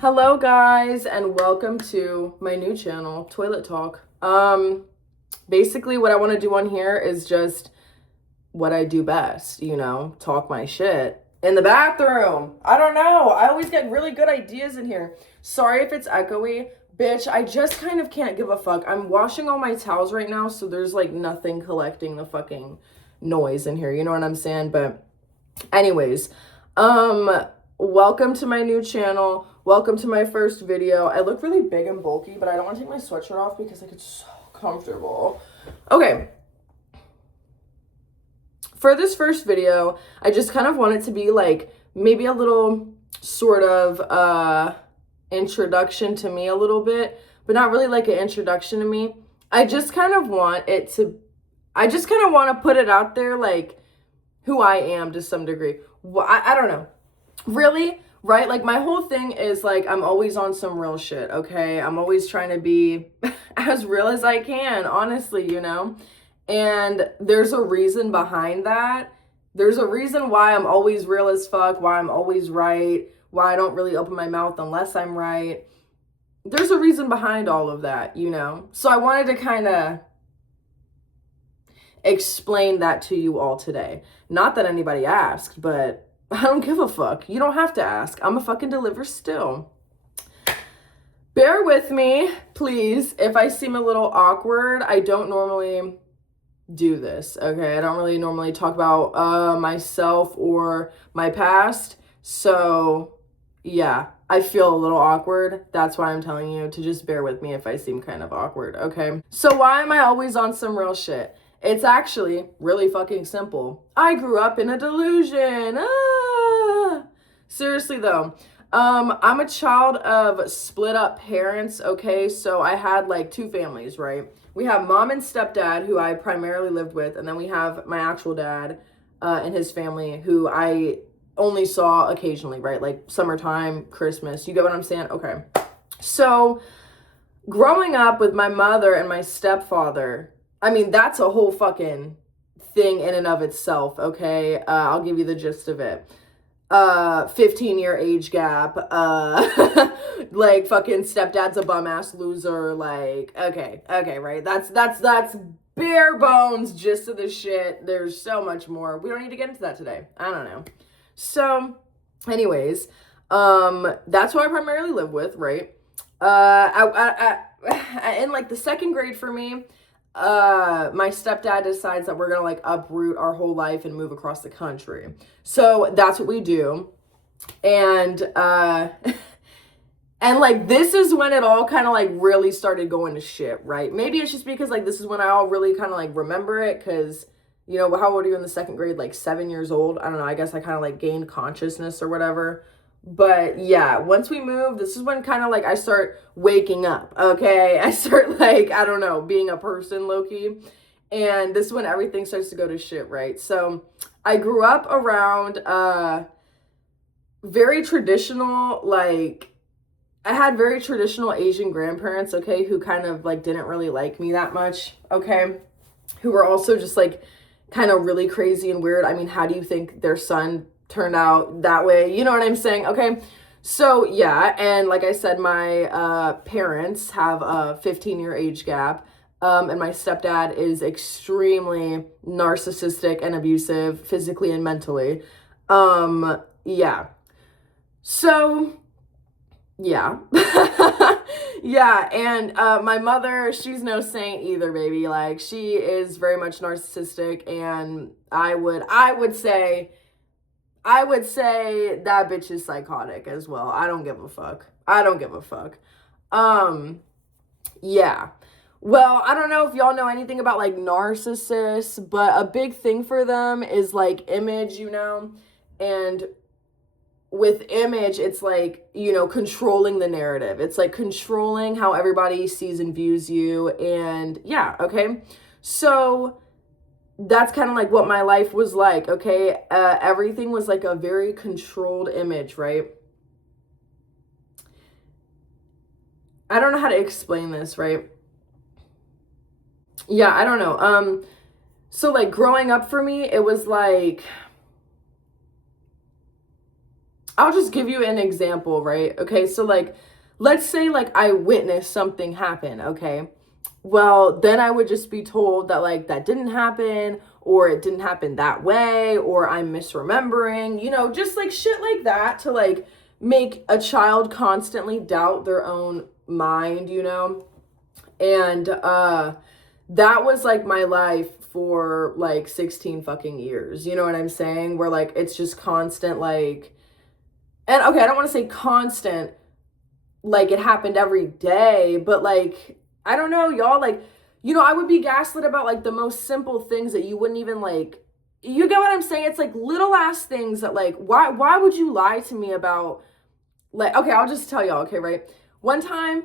Hello guys and welcome to my new channel, Toilet Talk. Basically what I want to do on here is just what I do best, talk my shit in the bathroom. I don't know. I always get really good ideas in here. Sorry if it's echoey. Bitch, I just kind of can't give a fuck. I'm washing all my towels right now, so there's like nothing collecting the fucking noise in here. You know what I'm saying? But anyways, welcome to my new channel. Welcome to my first video. I look really big and bulky, but I don't want to take my sweatshirt off because like it's so comfortable. Okay. For this first video, I just kind of want it to be like maybe a little sort of introduction to me a little bit, but not really like an introduction to me. I just kind of want to put it out there like who I am to some degree. I don't know. Really, right? Like my whole thing is like I'm always on some real shit, okay? I'm always trying to be as real as I can, honestly, And there's a reason behind that. There's a reason why I'm always real as fuck, why I'm always right, why I don't really open my mouth unless I'm right. There's a reason behind all of that, So I wanted to kind of explain that to you all today. Not that anybody asked, but I don't give a fuck. You don't have to ask. I'm a fucking deliver still. Bear with me, please. If I seem a little awkward, I don't normally do this, okay? I don't really normally talk about myself or my past. So, yeah, I feel a little awkward. That's why I'm telling you to just bear with me if I seem kind of awkward, okay? So why am I always on some real shit? It's actually really fucking simple. I grew up in a delusion. Seriously though, I'm a child of split up parents, okay? So I had like two families, right? We have mom and stepdad who I primarily lived with, and then we have my actual dad and his family who I only saw occasionally, right? Like summertime, Christmas, you get what I'm saying? Okay. So growing up with my mother and my stepfather, I mean, that's a whole fucking thing in and of itself, okay? I'll give you the gist of it. 15-year age gap, like fucking stepdad's a bum ass loser, like, okay, right? That's bare bones gist of the shit. There's so much more. We don't need to get into that today. I don't know. So, anyways, that's who I primarily live with, right? In like the second grade for me, my stepdad decides that we're gonna like uproot our whole life and move across the country. So that's what we do. And and like this is when it all kind of like really started going to shit, right? Maybe it's just because like this is when I all really kind of like remember it, because how old are you in the second grade? Like 7 years old. I don't know, I guess I kind of like gained consciousness or whatever. But yeah, once we moved, this is when kind of like I start waking up, okay? I start like, I don't know, being a person low-key. And this is when everything starts to go to shit, right? So I grew up around very traditional, like, I had very traditional Asian grandparents, okay, who kind of like didn't really like me that much, okay? Who were also just like kind of really crazy and weird. I mean, how do you think their son turned out that way? You know what I'm saying? Okay. So yeah, and like I said, my parents have a 15-year age gap, and my stepdad is extremely narcissistic and abusive physically and mentally. Yeah. So yeah. Yeah, and my mother, she's no saint either, baby. Like, she is very much narcissistic, and I would say that bitch is psychotic as well. I don't give a fuck. Yeah. Well, I don't know if y'all know anything about like narcissists, but a big thing for them is like image, and with image, it's like, controlling the narrative. It's like controlling how everybody sees and views you. And yeah, okay. So that's kind of like what my life was like, okay? Everything was like a very controlled image, right? I don't know how to explain this, right? Yeah, I don't know. So like growing up for me, it was like, I'll just give you an example, right? Okay, so like, let's say like I witnessed something happen, okay? Well, then I would just be told that like that didn't happen, or it didn't happen that way, or I'm misremembering, just like shit like that to like make a child constantly doubt their own mind. And that was like my life for like 16 fucking years. You know what I'm saying? Where like it's just constant like, and okay, I don't want to say constant, like it happened every day, but like, I don't know, y'all, like, I would be gaslit about like the most simple things that you wouldn't even like, you get what I'm saying? It's like little ass things that like, why would you lie to me about, like, okay, I'll just tell y'all, okay, right? One time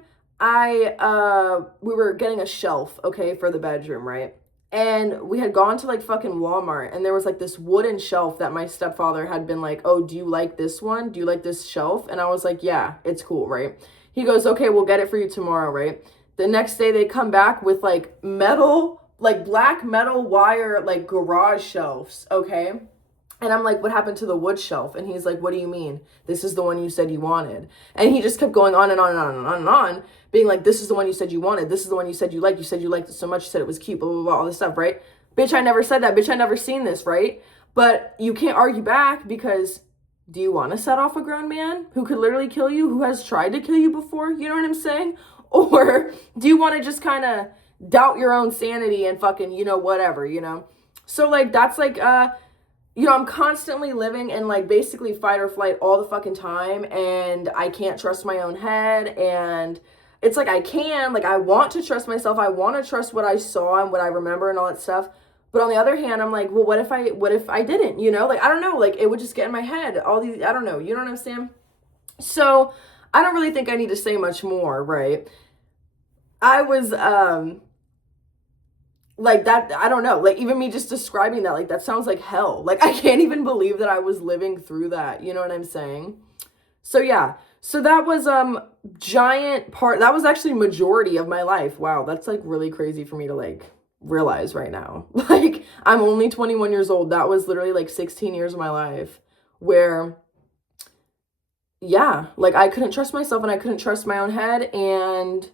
we were getting a shelf, okay, for the bedroom, right? And we had gone to like fucking Walmart, and there was like this wooden shelf that my stepfather had been like, oh, do you like this one? Do you like this shelf? And I was like, yeah, it's cool, right? He goes, okay, we'll get it for you tomorrow, right? The next day they come back with like metal, like black metal wire, like garage shelves, okay? And I'm like, what happened to the wood shelf? And he's like, what do you mean? This is the one you said you wanted. And he just kept going on and on and on and on and on, being like, this is the one you said you wanted. This is the one you said you liked. You said you liked it so much. You said it was cute, blah, blah, blah, all this stuff, right? Bitch, I never said that. Bitch, I never seen this, right? But you can't argue back, because do you want to set off a grown man who could literally kill you, who has tried to kill you before? You know what I'm saying? Or do you want to just kind of doubt your own sanity and fucking, whatever, So like, that's like, I'm constantly living in like basically fight or flight all the fucking time, and I can't trust my own head. And it's like, I want to trust myself. I want to trust what I saw and what I remember and all that stuff. But on the other hand, I'm like, well, what if I didn't, like, I don't know, like it would just get in my head, all these, I don't know, you know what I'm saying? So I don't really think I need to say much more, right? I was, like that, I don't know, like even me just describing that, like that sounds like hell. Like I can't even believe that I was living through that, you know what I'm saying? So yeah, so that was giant part, that was actually majority of my life. Wow, that's like really crazy for me to like realize right now. Like I'm only 21 years old. That was literally like 16 years of my life where, yeah, like I couldn't trust myself and I couldn't trust my own head, and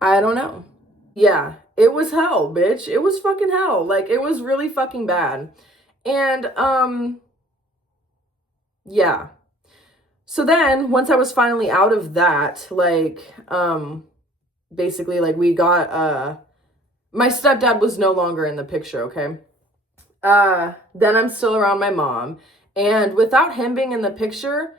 I don't know. Yeah, it was hell, bitch. It was fucking hell. Like it was really fucking bad. And yeah. So then once I was finally out of that, like basically like we got my stepdad was no longer in the picture, okay? Then I'm still around my mom, and without him being in the picture,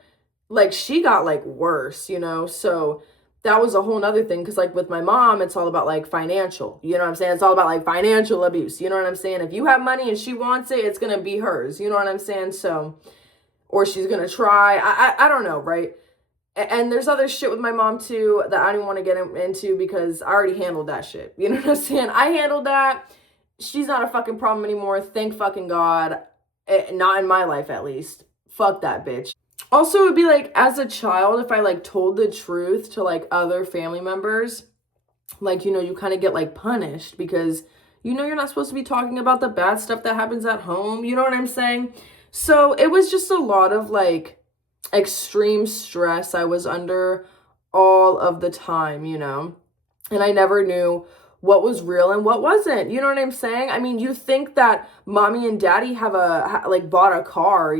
like she got like worse, So that was a whole nother thing, because like with my mom, it's all about like financial, you know what I'm saying? It's all about like financial abuse, you know what I'm saying? If you have money and she wants it, it's gonna be hers, you know what I'm saying? So, or she's gonna try, I don't know, right? And there's other shit with my mom too that I don't want to get into, because I already handled that shit, you know what I'm saying? I handled that. She's not a fucking problem anymore, thank fucking God. Not in my life, at least. Fuck that bitch. Also, it would be like, as a child, if I like told the truth to like other family members, like, you kind of get like punished, because you're not supposed to be talking about the bad stuff that happens at home, you know what I'm saying? So it was just a lot of like extreme stress I was under all of the time, and I never knew what was real and what wasn't, you know what I'm saying? I mean, you think that mommy and daddy have like bought a car,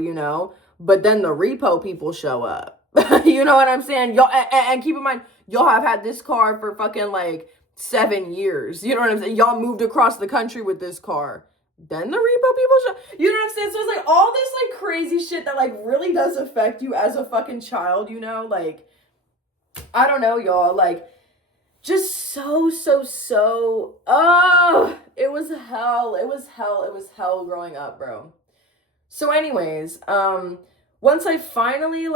but then the repo people show up. You know what I'm saying? Y'all, and keep in mind, y'all have had this car for fucking like 7 years. You know what I'm saying? Y'all moved across the country with this car. Then the repo people show, you know what I'm saying? So it's like all this like crazy shit that like really does affect you as a fucking child, like, I don't know, y'all, like, just so, oh, it was hell. It was hell. It was hell growing up, bro. So anyways, once I finally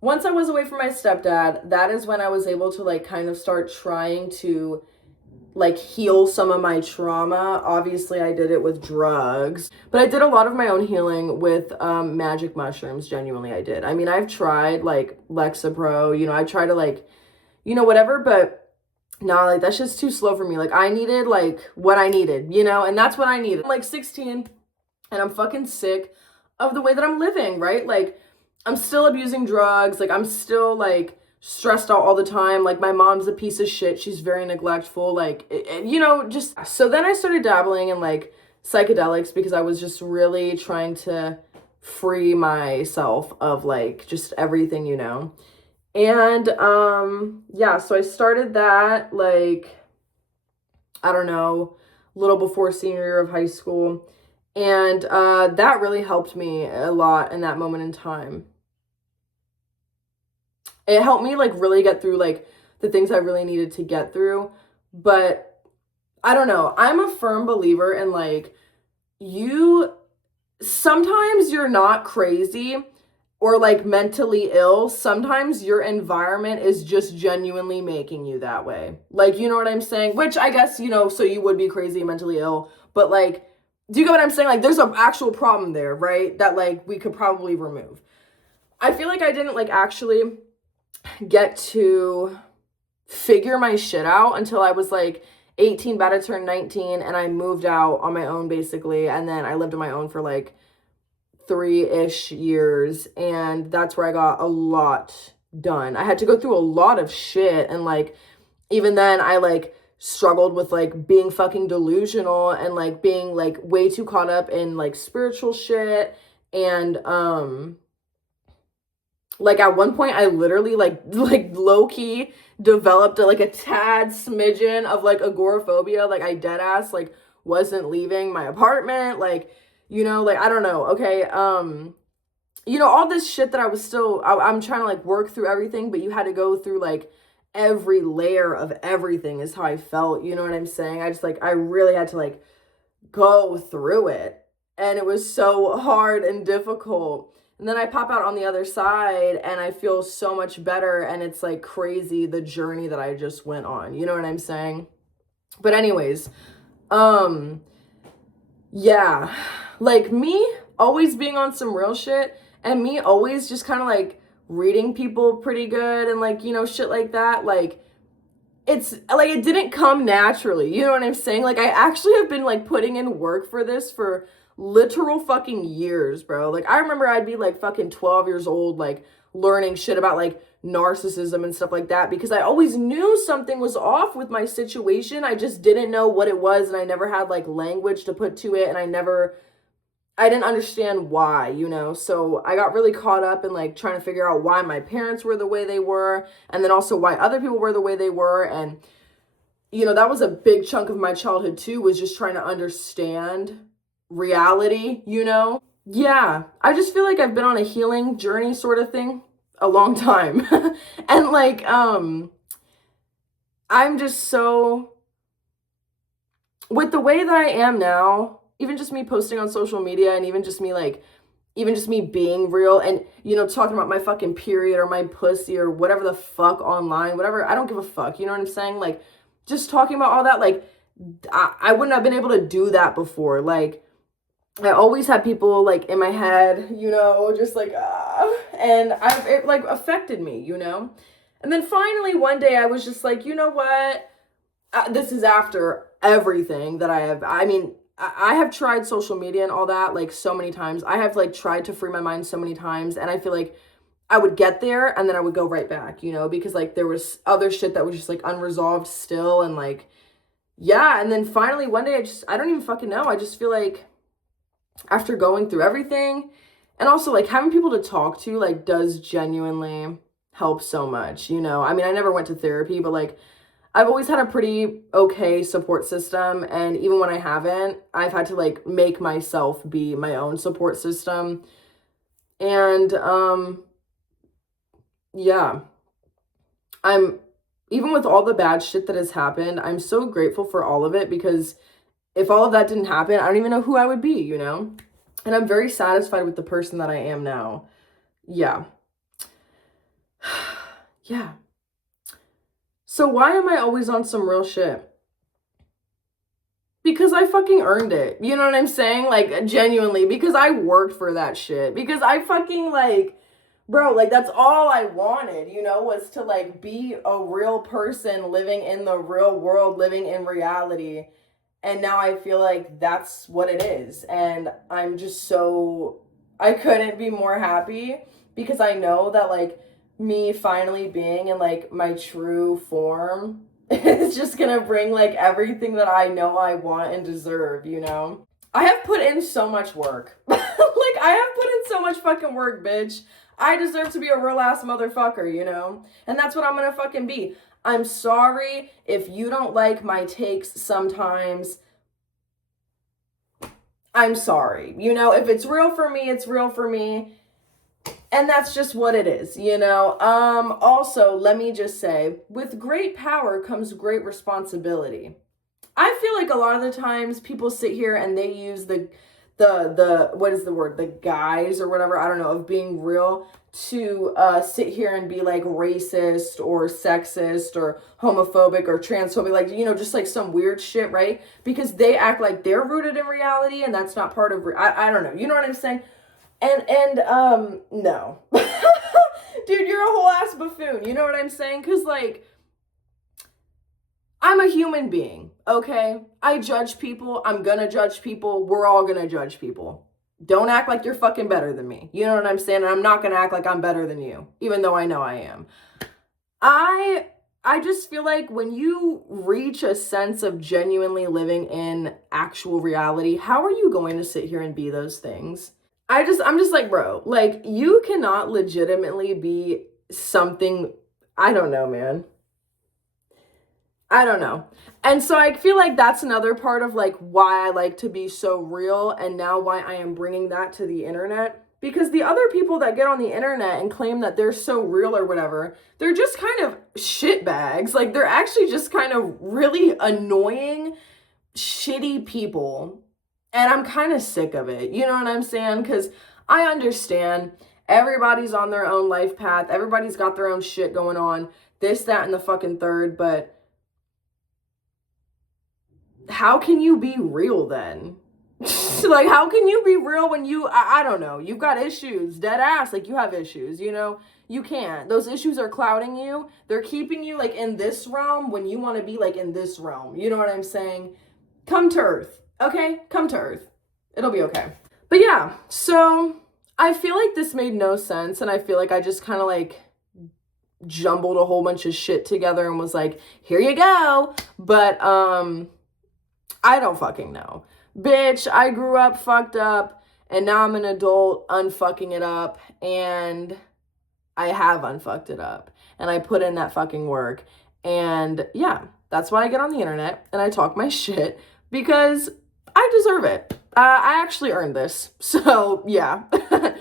once I was away from my stepdad, that is when I was able to like kind of start trying to like heal some of my trauma. Obviously I did it with drugs, but I did a lot of my own healing with magic mushrooms. Genuinely, I did. I mean, I've tried like Lexapro, I try to like, whatever, but nah, like that's just too slow for me. Like I needed like what I needed, and that's what I needed. I'm like 16, and I'm fucking sick of the way that I'm living, right? Like, I'm still abusing drugs. Like, I'm still, like, stressed out all the time. Like, my mom's a piece of shit. She's very neglectful. Like, just. So then I started dabbling in, like, psychedelics because I was just really trying to free myself of, like, just everything, And, yeah, so I started that, like, I don't know, a little before senior year of high school. And that really helped me a lot in that moment in time. It helped me like really get through like the things I really needed to get through. But I don't know. I'm a firm believer in like sometimes you're not crazy or like mentally ill. Sometimes your environment is just genuinely making you that way. Like, you know what I'm saying? Which I guess, so you would be crazy and mentally ill, but like, do you get what I'm saying? Like, there's an actual problem there, right? That like we could probably remove. I feel like I didn't like actually get to figure my shit out until I was like 18, about to turn 19, and I moved out on my own basically, and then I lived on my own for like 3-ish years, and that's where I got a lot done. I had to go through a lot of shit, and like even then I like struggled with like being fucking delusional and like being like way too caught up in like spiritual shit. And like at one point I literally like low-key developed like a tad smidgen of like agoraphobia. Like I dead ass like wasn't leaving my apartment, like like I don't know. Okay, all this shit that I was still I'm trying to like work through everything, but you had to go through like every layer of everything is how I felt. You know what I'm saying? I just like I really had to like go through it, and it was so hard and difficult. And then I pop out on the other side and I feel so much better, and it's like crazy the journey that I just went on. You know what I'm saying? But anyways, yeah, like me always being on some real shit, and me always just kind of like reading people pretty good and like, shit like that. Like, it's like it didn't come naturally. You know what I'm saying? Like, I actually have been like putting in work for this for literal fucking years, bro. Like, I remember I'd be like fucking 12 years old, like learning shit about like narcissism and stuff like that, because I always knew something was off with my situation. I just didn't know what it was, and I never had like language to put to it, and I didn't understand why, So I got really caught up in like trying to figure out why my parents were the way they were, and then also why other people were the way they were. And, that was a big chunk of my childhood too, was just trying to understand reality. Yeah, I just feel like I've been on a healing journey sort of thing a long time. And like, I'm just so, with the way that I am now, even just me posting on social media, and even just me being real, and talking about my fucking period or my pussy or whatever the fuck online, whatever, I don't give a fuck, you know what I'm saying? Like, just talking about all that, like, I wouldn't have been able to do that before. Like, I always had people like in my head, just like and it like affected me, and then finally one day I was just like, you know what, this is after everything that I have tried social media and all that like so many times. I have like tried to free my mind so many times, and I feel like I would get there and then I would go right back, because like there was other shit that was just like unresolved still. And like, yeah, and then finally one day I don't even fucking know. I just feel like after going through everything, and also like having people to talk to like does genuinely help so much. I never went to therapy, but like I've always had a pretty okay support system, and even when I haven't, I've had to like make myself be my own support system. And yeah, I'm, even with all the bad shit that has happened, I'm so grateful for all of it, because if all of that didn't happen, I don't even know who I would be, And I'm very satisfied with the person that I am now. Yeah. Yeah. So why am I always on some real shit? Because I fucking earned it. You know what I'm saying? Like, genuinely. Because I worked for that shit. Because I fucking, like, bro, like, that's all I wanted, was to, like, be a real person living in the real world, living in reality. And now I feel like that's what it is. And I'm just so, I couldn't be more happy because I know that like me finally being in like my true form is just gonna bring like everything that I know I want and deserve, you know? I have put in so much work. Like, I have put in so much fucking work, bitch. I deserve to be a real ass motherfucker, you know? And that's what I'm gonna fucking be. I'm sorry if you don't like my takes sometimes. I'm sorry. You know, if it's real for me, it's real for me. And that's just what it is, you know? Also, let me just say, with great power comes great responsibility. I feel like a lot of the times people sit here and they use the what is the word, the guise or whatever, I don't know, of being real to sit here and be like racist or sexist or homophobic or transphobic, like, you know, just like some weird shit, right? Because they act like they're rooted in reality and that's not part of I don't know, you know what I'm saying? And no. Dude, you're a whole ass buffoon, you know what I'm saying? Because like, I'm a human being, okay? I judge people. I'm gonna judge people. We're all gonna judge people. Don't act like you're fucking better than me. You know what I'm saying? And I'm not gonna act like I'm better than you, even though I know I am. I just feel like when you reach a sense of genuinely living in actual reality, how are you going to sit here and be those things? I'm just like, bro, like you cannot legitimately be something, I don't know, man. I don't know. And so I feel like that's another part of like why I like to be so real and now why I am bringing that to the internet. Because the other people that get on the internet and claim that they're so real or whatever, they're just kind of shitbags. Like they're actually just kind of really annoying, shitty people. And I'm kind of sick of it. You know what I'm saying? Because I understand everybody's on their own life path. Everybody's got their own shit going on. This, that, and the fucking third. But how can you be real then? Like, how can you be real when I don't know, you've got issues, dead ass, like you have issues, you know? You can't. Those issues are clouding you. They're keeping you like in this realm when you want to be like in this realm. You know what I'm saying? Come to earth, okay? Come to earth. It'll be okay. But yeah, so I feel like this made no sense and I feel like I just kind of like jumbled a whole bunch of shit together and was like, here you go. But I don't fucking know. Bitch, I grew up fucked up and now I'm an adult unfucking it up and I have unfucked it up and I put in that fucking work. And yeah, that's why I get on the internet and I talk my shit because I deserve it. I actually earned this. So yeah. But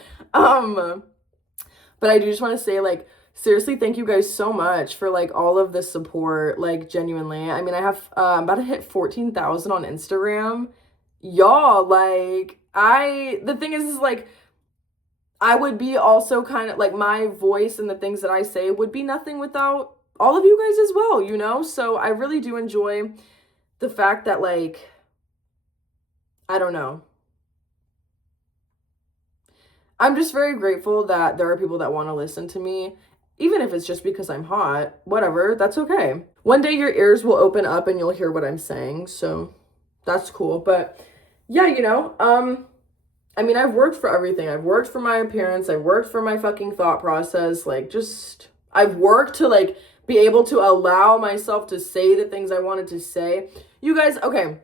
I do just want to say like, seriously, thank you guys so much for like all of the support, like genuinely. I mean, I have, I'm about to hit 14,000 on Instagram. Y'all, like, the thing is like, I would be also kind of like my voice and the things that I say would be nothing without all of you guys as well, you know? So I really do enjoy the fact that like, I don't know. I'm just very grateful that there are people that want to listen to me. Even if it's just because I'm hot, whatever, that's okay. One day your ears will open up and you'll hear what I'm saying, so that's cool. But yeah, you know, I mean, I've worked for everything. I've worked for my appearance. I've worked for my fucking thought process. Like, just, I've worked to, like, be able to allow myself to say the things I wanted to say. You guys, okay,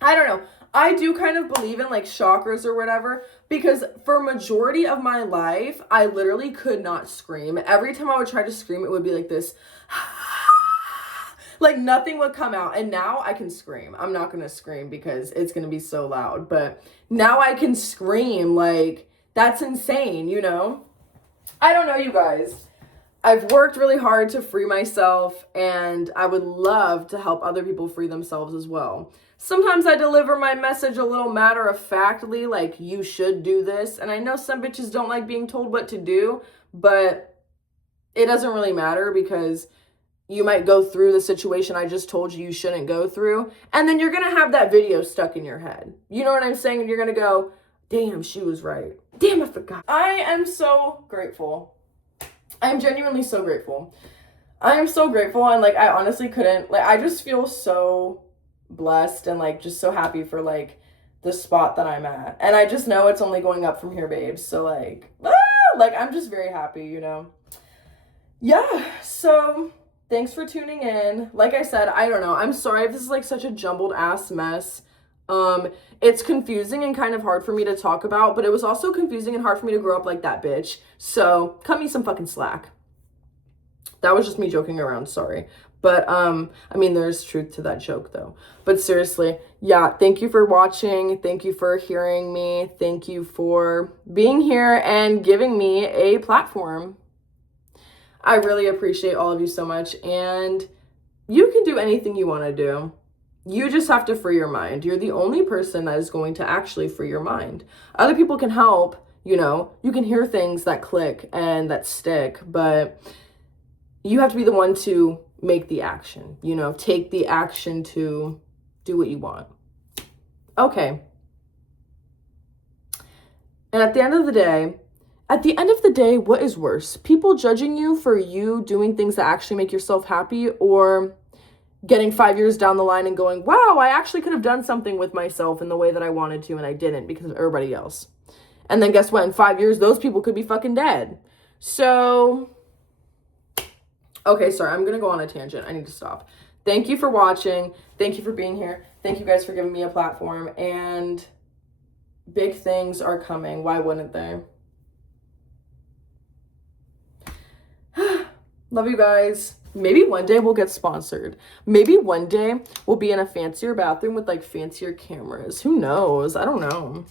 I don't know. I do kind of believe in, like, chakras or whatever, because for majority of my life, I literally could not scream. Every time I would try to scream, it would be like this, like nothing would come out. And now I can scream. I'm not going to scream because it's going to be so loud, but now I can scream. Like, that's insane, you know? I don't know, you guys. I've worked really hard to free myself, and I would love to help other people free themselves as well. Sometimes I deliver my message a little matter-of-factly, like, you should do this. And I know some bitches don't like being told what to do, but it doesn't really matter because you might go through the situation I just told you shouldn't go through, and then you're going to have that video stuck in your head. You know what I'm saying? And you're going to go, damn, she was right. Damn, I forgot. I am so grateful. I am genuinely so grateful. I am so grateful, and, like, I honestly couldn't, like, I just feel so blessed and like just so happy for like the spot that I'm at. And I just know it's only going up from here, babes. So like, like I'm just very happy, you know. Yeah, so thanks for tuning in. Like I said, I don't know. I'm sorry if this is like such a jumbled ass mess. It's confusing and kind of hard for me to talk about, but it was also confusing and hard for me to grow up like that bitch. So cut me some fucking slack. That was just me joking around, sorry. But I mean there's truth to that joke though. But seriously, yeah, thank you for watching. Thank you for hearing me. Thank you for being here and giving me a platform. I really appreciate all of you so much, and you can do anything you want to do. You just have to free your mind. You're the only person that is going to actually free your mind. Other people can help, you know, you can hear things that click and that stick, but you have to be the one to make the action, you know, take the action to do what you want. Okay. And at the end of the day, what is worse? People judging you for you doing things that actually make yourself happy, or getting 5 years down the line and going, wow, I actually could have done something with myself in the way that I wanted to and I didn't because of everybody else. And then guess what? In 5 years, those people could be fucking dead. So, okay, sorry, I'm going to go on a tangent. I need to stop. Thank you for watching. Thank you for being here. Thank you guys for giving me a platform. And big things are coming. Why wouldn't they? Love you guys. Maybe one day we'll get sponsored. Maybe one day we'll be in a fancier bathroom with like fancier cameras. Who knows? I don't know.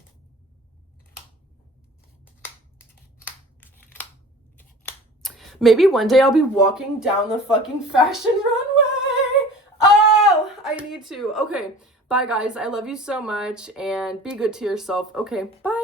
Maybe one day I'll be walking down the fucking fashion runway. Oh, I need to. Okay, bye guys. I love you so much and be good to yourself. Okay, bye.